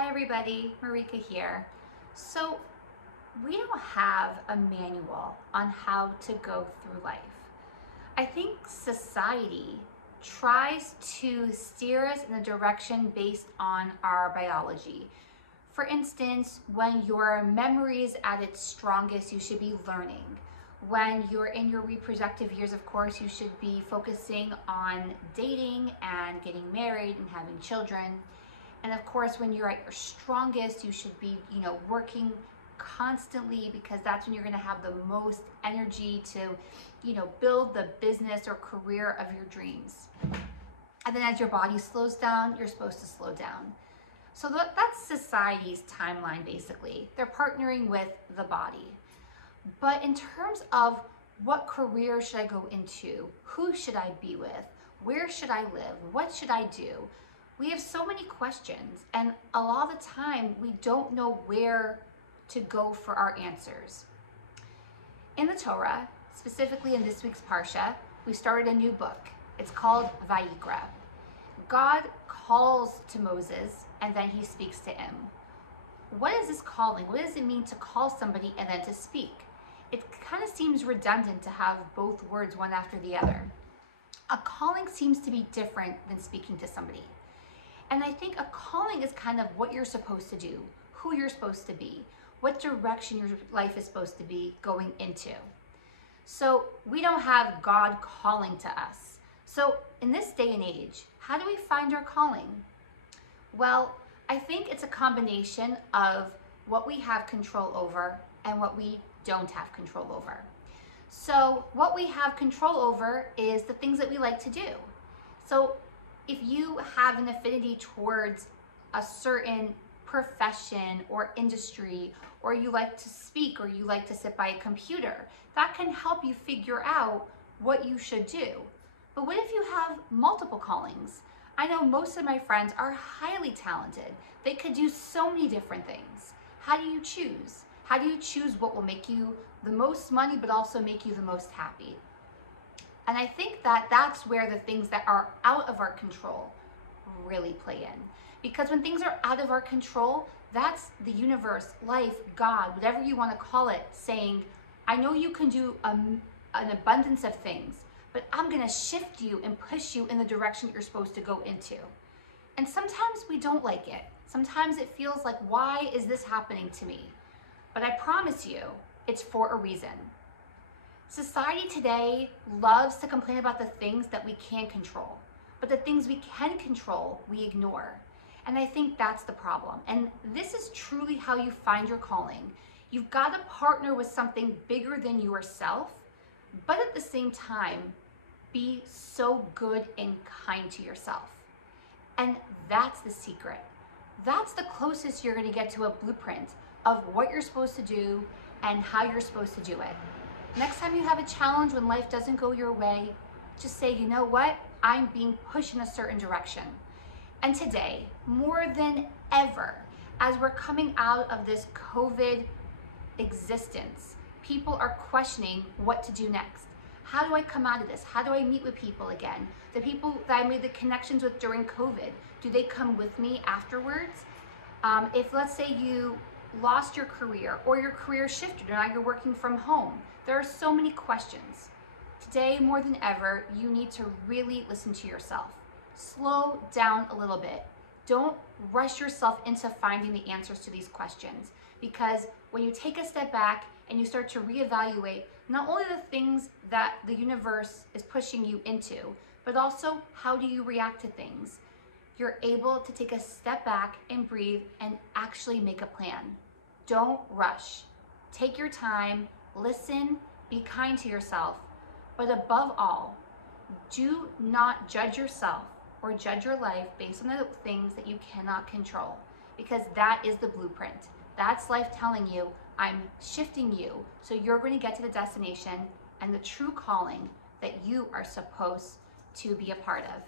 Hi everybody, Marika here. So we don't have a manual on how to go through life. I think society tries to steer us in a direction based on our biology. For instance, when your memory is at its strongest, you should be learning. When you're in your reproductive years, of course, you should be focusing on dating and getting married and having children. And of course, when you're at your strongest, you should be, working constantly, because that's when you're going to have the most energy to, build the business or career of your dreams. And then as your body slows down, you're supposed to slow down. So that's society's timeline, basically. They're partnering with the body. But in terms of what career should I go into? Who should I be with? Where should I live? What should I do? We have so many questions, and a lot of the time we don't know where to go for our answers. In the Torah, specifically in this week's Parsha, we started a new book. It's called Vayikra. God calls to Moses and then he speaks to him. What is this calling? What does it mean to call somebody and then to speak? It kind of seems redundant to have both words one after the other. A calling seems to be different than speaking to somebody. And I think a calling is kind of what you're supposed to do, who you're supposed to be, what direction your life is supposed to be going into. So we don't have God calling to us. So in this day and age, how do we find our calling? Well, I think it's a combination of what we have control over and what we don't have control over. So what we have control over is the things that we like to do. So if you have an affinity towards a certain profession or industry, or you like to speak, or you like to sit by a computer, that can help you figure out what you should do. But what if you have multiple callings? I know most of my friends are highly talented. They could do so many different things. How do you choose? How do you choose what will make you the most money, but also make you the most happy? And I think that that's where the things that are out of our control really play in. Because when things are out of our control, that's the universe, life, God, whatever you want to call it, saying, I know you can do an abundance of things, but I'm going to shift you and push you in the direction you're supposed to go into. And sometimes we don't like it. Sometimes it feels like, why is this happening to me? But I promise you, it's for a reason. Society today loves to complain about the things that we can't control, but the things we can control, we ignore. And I think that's the problem. And this is truly how you find your calling. You've got to partner with something bigger than yourself, but at the same time, be so good and kind to yourself. And that's the secret. That's the closest you're going to get to a blueprint of what you're supposed to do and how you're supposed to do it. Next time you have a challenge when life doesn't go your way, just say, you know what? I'm being pushed in a certain direction. And today, more than ever, as we're coming out of this COVID existence, people are questioning what to do next. How do I come out of this? How do I meet with people again? The people that I made the connections with during COVID, do they come with me afterwards? If let's say you lost your career or your career shifted and now you're working from home, there are so many questions. Today, more than ever, you need to really listen to yourself. Slow down a little bit. Don't rush yourself into finding the answers to these questions, because when you take a step back and you start to reevaluate not only the things that the universe is pushing you into, but also how do you react to things, you're able to take a step back and breathe and actually make a plan. Don't rush. Take your time, listen, be kind to yourself, but above all, do not judge yourself or judge your life based on the things that you cannot control, because that is the blueprint. That's life telling you, I'm shifting you so you're going to get to the destination and the true calling that you are supposed to be a part of.